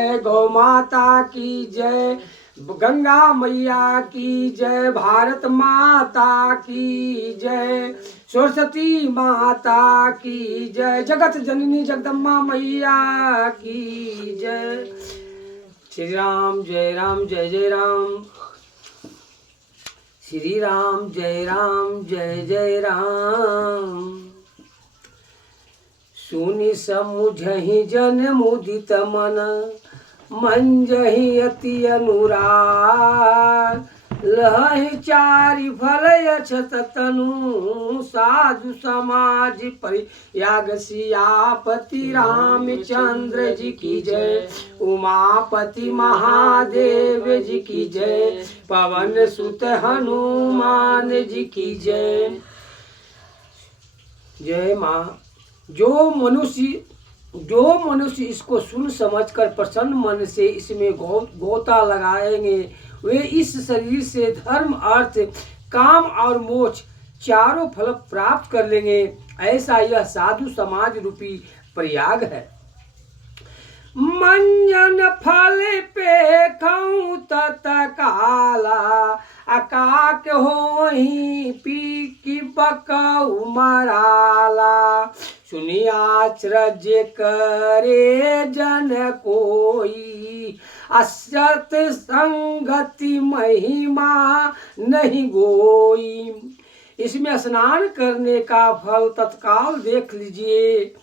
गौ माता की जय, गंगा मैया की जय, भारत माता की जय, सरस्वती माता की जय, जगत जननी जगदम्बा मैया की जय। श्री राम जय राम जय जय राम, श्री राम जय जय राम। सुनि समुझहि जन मुदित मन, मंजहि अति अनुराग। लहहि चारि फल अछत तनु, साधु समाज परियाग। सियापति रामचंद्र जी की जय, उमापति महादेव जी की जय, पवन सुत हनुमान जी की जय। जय माँ। जो मनुष्य इसको सुन समझकर प्रसन्न मन से इसमें गोता लगाएंगे, वे इस शरीर से धर्म अर्थ काम और मोक्ष चारों फल प्राप्त कर लेंगे। ऐसा यह साधु समाज रूपी प्रयाग है। मंजन फल पे खाऊं तत्काला, अकाक होही पी की बकऊ मराला। सुनी आश्चर्य करे जन कोई, असत संगति महिमा नहीं गोई। इसमें स्नान करने का फल तत्काल देख लीजिए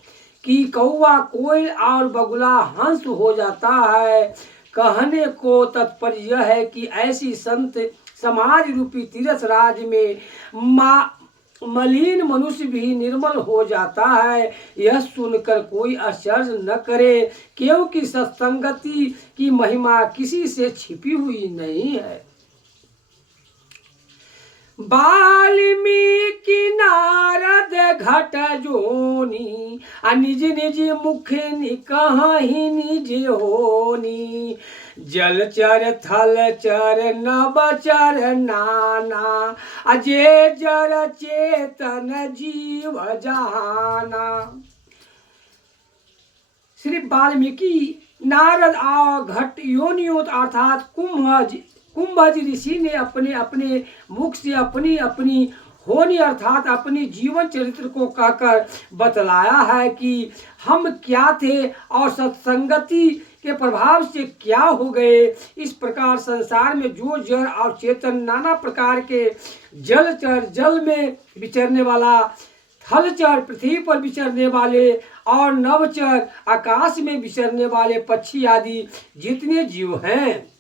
कि कौवा कोयल और बगुला हंस हो जाता है। कहने को तात्पर्य यह है कि ऐसी संत समाज रूपी तीर्थ राज में मलिन मनुष्य भी निर्मल हो जाता है। यह सुनकर कोई आश्चर्य न करे, क्योंकि सत्संगति की महिमा किसी से छिपी हुई नहीं है। वाल्मीकि नारद घट जोनी, निज निज मुख निकहि निज होनी। जलचर थलचर नभचर नाना, अजे जर चेतन जीव जहाना। श्री वाल्मीकि नारद और घट योनियों अर्थात कुंभज ऋषि ने अपने अपने मुख से अपनी अपनी होनी अर्थात अपनी जीवन चरित्र को कहकर बतलाया है कि हम क्या थे और सत्संगति के प्रभाव से क्या हो गए। इस प्रकार संसार में जो जड़ और चेतन नाना प्रकार के जलचर जल में विचरने वाला, थलचर पृथ्वी पर विचरने वाले और नवचर आकाश में विचरने वाले पक्षी आदि जितने जीव हैं,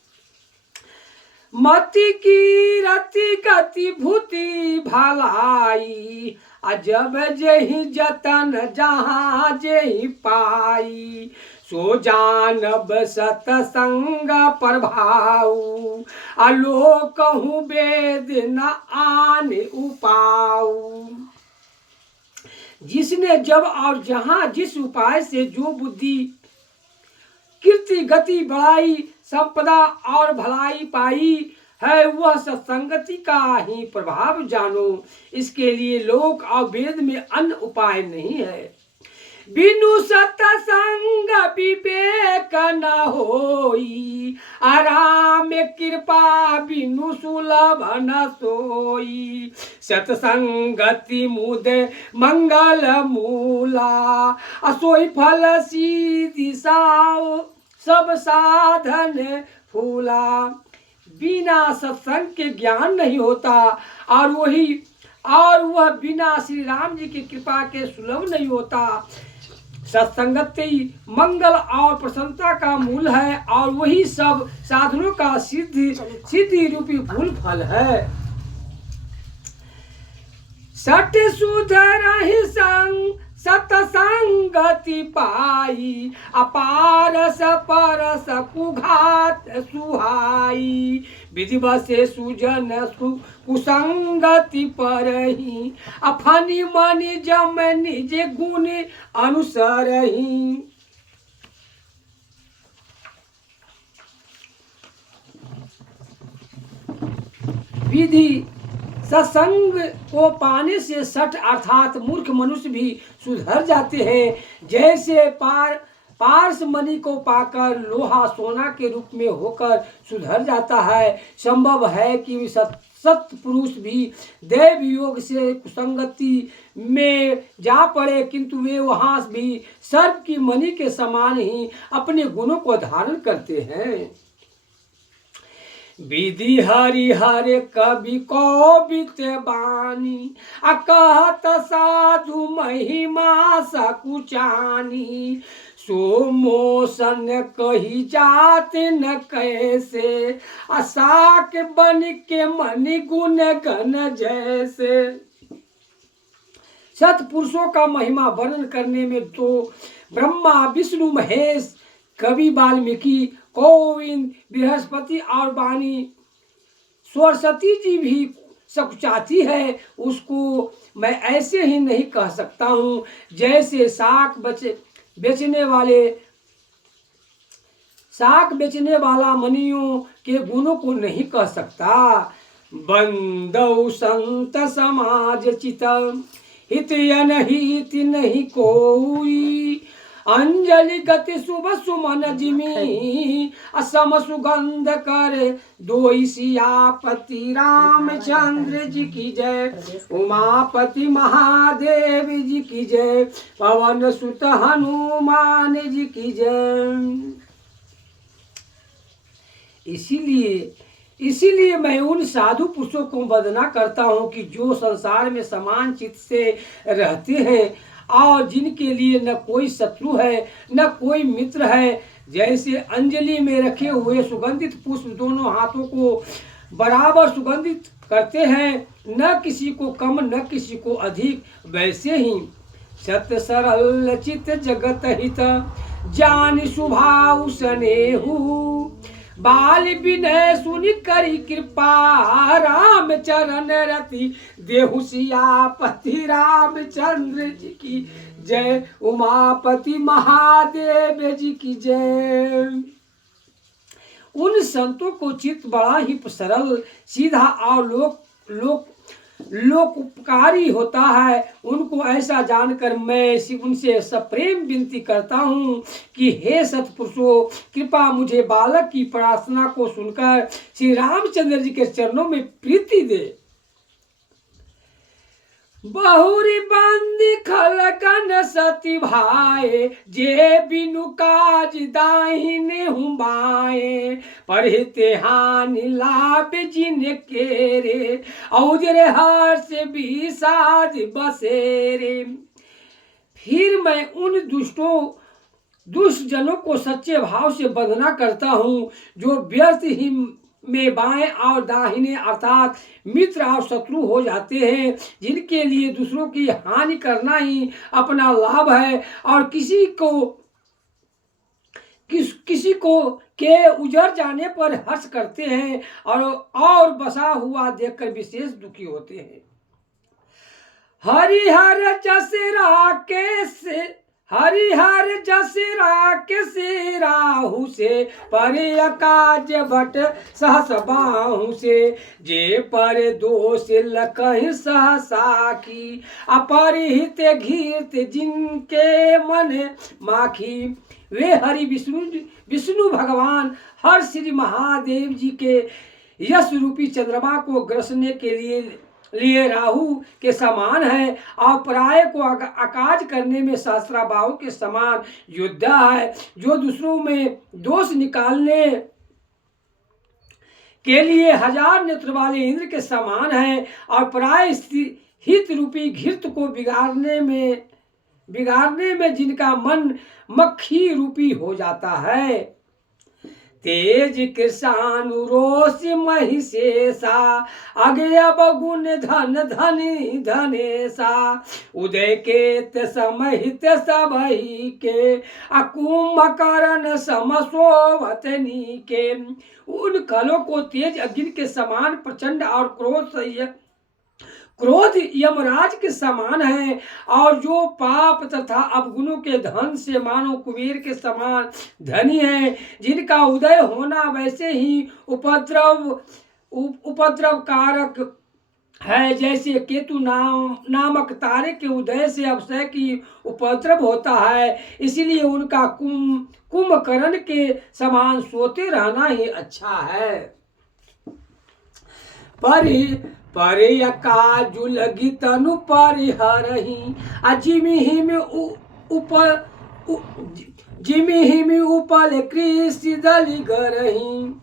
मति की रति गति भूति भलाई। अजब जहि जतन जहाँ जहि पाई, सो जानब सतसंग प्रभाऊ। आलोक कहूँ वेद न आन उपाऊ। जिसने जब और जहाँ जिस उपाय से जो बुद्धि कीर्ति गति बढ़ाई संपदा और भलाई पाई है, वह सत्संगति का ही प्रभाव जानो। इसके लिए लोक और वेद में अन्य उपाय नहीं है। बिनु सत्संग विवेक न होई, आराम कृपा बिनु सुलभ न सोई। सत्संगति मुद मंगल मूला, असोई फल सीधी साव सब साधन फूला। बिना सत्संग के ज्ञान नहीं होता और वह बिना श्री राम जी की कृपा के सुलभ नहीं होता। सत्संगति मंगल और प्रसन्नता का मूल है और वही सब साधनों का सिद्धि रूपी मूल फल है। सट सुधरहि संग सतसंगति पाई, अपारस परस कुघात सुहाई। विधिवशे सुजन कुसंगति परही, अफनि मनि जम निज गुण अनुसरही। विधि सत्संग को पाने से सठ अर्थात मूर्ख मनुष्य भी सुधर जाते हैं। जैसे पारस मणि को पाकर लोहा सोना के रूप में होकर सुधर जाता है। संभव है कि सत पुरुष भी दैव योग से कुसंगति में जा पड़े, किंतु वे वहां भी सर्प की मणि के समान ही अपने गुणों को धारण करते हैं। विधि हरि हरे कवि कौबित बानी, अकहत साधु महिमा सकुचानी, सो मोसन कही जात न कैसे, असाक बन के मनि गुण गण जैसे। सतपुरुषों का महिमा वर्णन करने में तो ब्रह्मा विष्णु महेश, कवि वाल्मीकि, गोविंद, बृहस्पति और वाणी सरस्वती जी भी सकुचाती है, उसको मैं ऐसे ही नहीं कह सकता हूँ जैसे साख बेचने वाला मनियों के गुणों को नहीं कह सकता। बंदौ संत समाज चित, हित अनहित नहीं कोई, अंजलि गति शुभ सुमन जिमी, असम सुगंध कर दोई सियापति रामचंद्र जी की जय, उमापति महादेव जी की जय, पवन सुत हनुमान जी की जय। इसीलिए मैं उन साधु पुरुषों को वंदना करता हूँ कि जो संसार में समान चित्त से रहते हैं और जिनके लिए न कोई शत्रु है न कोई मित्र है। जैसे अंजलि में रखे हुए सुगंधित पुष्प दोनों हाथों को बराबर सुगंधित करते हैं, न किसी को कम न किसी को अधिक, वैसे ही सत सरल चित जगत हित, जान सुभाव स्नेहु, बाल विनय सुनि करी कृपा, राम चरण रति देहु सियापति रामचंद्र जी की जय, उमापति महादेव जी की जय। उन संतों को चित्त बड़ा ही सरल सीधा और लोकोपकारी होता है। उनको ऐसा जानकर मैं उनसे सप्रेम विनती करता हूँ कि हे सतपुरुषों, कृपा मुझे बालक की प्रार्थना को सुनकर श्री रामचंद्र जी के चरणों में प्रीति दे। बहुरी बंदी खलकन सती भाए, जे बिनु काज दाहिने हुमाए, पढ़ते हानि लाभ जिन के रे, औजरे हर्ष भी साज बसेरे। फिर मैं उन दुष्ट जनों को सच्चे भाव से वंदना करता हूँ जो व्यर्थ ही में बाएं और दाहिने अर्थात मित्र और शत्रु हो जाते हैं, जिनके लिए दूसरों की हानि करना ही अपना लाभ है और किसी को के उजड़ जाने पर हर्ष करते हैं और बसा हुआ देखकर विशेष दुखी होते हैं। हरिहर जस राकेश राहु से, परे अकाज भट सहस बाहु से, जे पर दोष लकहि सहसा की, अपरिहित घीर्त जिनके मन माखी। वे हरि विष्णु भगवान हर श्री महादेव जी के यश रूपी चंद्रमा को ग्रसने के लिए राहु के समान है और पराये को अकाज करने में सहस्राबाहु के समान योद्धा है, जो दूसरों में दोष निकालने के लिए हजार नेत्र वाले इंद्र के समान है और पराये हित रूपी घृत को बिगाड़ने में जिनका मन मक्खी रूपी हो जाता है। तेज कृषानु रोष महिषेषा, अज्ञ बगुन धन धनी धनेशा, उदय के समहित सबही के, अकुंभकर्ण समसोवतनी के। उन कलों को तेज अग्नि के समान प्रचंड और क्रोध यमराज के समान है और जो पाप तथा अवगुणों के धन से मानो कुबेर के समान धनी है, जिनका उदय होना वैसे ही उपद्रव कारक है। जैसे केतु नामक तारे के उदय से अवसर की उपद्रव होता है, इसलिए उनका कुंभकर्ण के समान सोते रहना ही अच्छा है। परि परि काजुलगी तनु परिहरहि अजिमि हिम उप जिमि हिम उपल कृषि दलि गरहि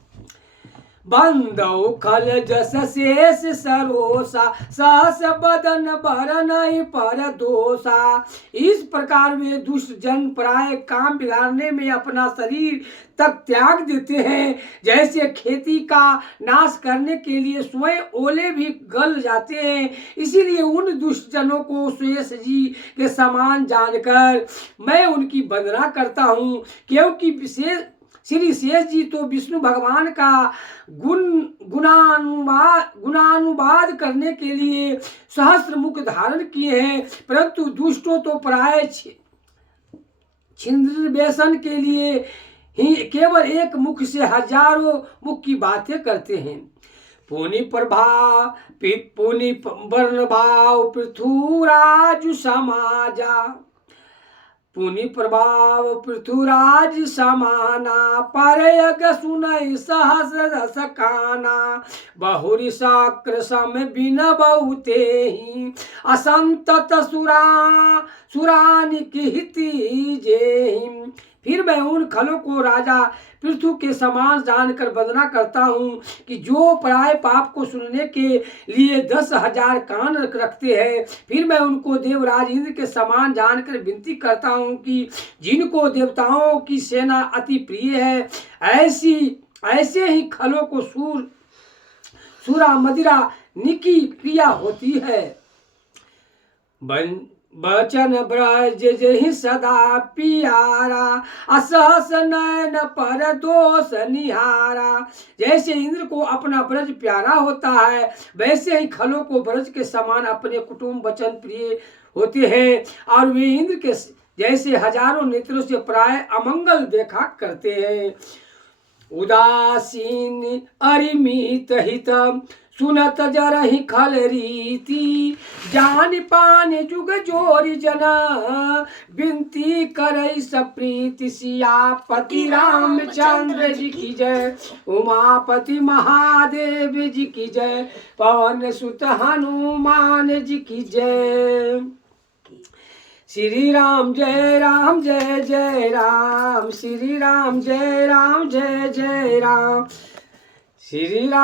बंदौ खल जस शेष सरोसा सहस बदन भरनहि पर दोषा। इस प्रकार वे दुष्ट जन प्राय काम बिगाड़ने में अपना शरीर तक त्याग देते हैं। जैसे खेती का नाश करने के लिए स्वयं ओले भी गल जाते हैं, इसीलिए उन दुष्ट जनों को शेष जी के समान जानकर मैं उनकी वंदना करता हूँ, क्योंकि विशेष श्री शेष जी तो विष्णु भगवान का गुणानुवाद करने के लिए सहस्त्र मुख धारण किए हैं, परंतु दुष्टों तो प्राय छिंद्र व्यसन के लिए ही केवल एक मुख से हजारों मुख की बातें करते हैं। पुनि वर्ण भाव पृथुराज समाजा पुनि प्रभाव पृथुराज समाना परयग सुनई सहस रस काना बहुरी साक्र सम बिन बहुते ही असंतत सुरानि किहिति जेहि। फिर मैं उन खलों को राजा पृथु के समान जानकर वंदना करता हूँ कि जो पराये पाप को सुनने के लिए 10,000 कान रखते हैं। फिर मैं उनको देवराज इंद्र के समान जानकर विनती करता हूँ कि जिनको देवताओं की सेना अति प्रिय है, ऐसे ही खलों को सूरा मदिरा निकी प्रिया होती है। बचन ब्रज जहि सदा पियारा असहस नयन पर दोष निहारा। जैसे इंद्र को अपना ब्रज प्यारा होता है, वैसे ही खलों को ब्रज के समान अपने कुटुंब वचन प्रिय होते हैं, और वे इंद्र के जैसे हजारों नेत्रों से प्राय अमंगल देखा करते हैं। उदासीन अरिमित हित सुनत जरहि खल रीति जान पान जुग जोरी जना विनती करई सप्रीति। सियापति रामचंद्र जी की जय, उमापति महादेव जी की जय, पवन सुत हनुमान जी की जय। श्री राम जय राम जय जय राम, श्री राम जय राम जय जय राम, श्री राम।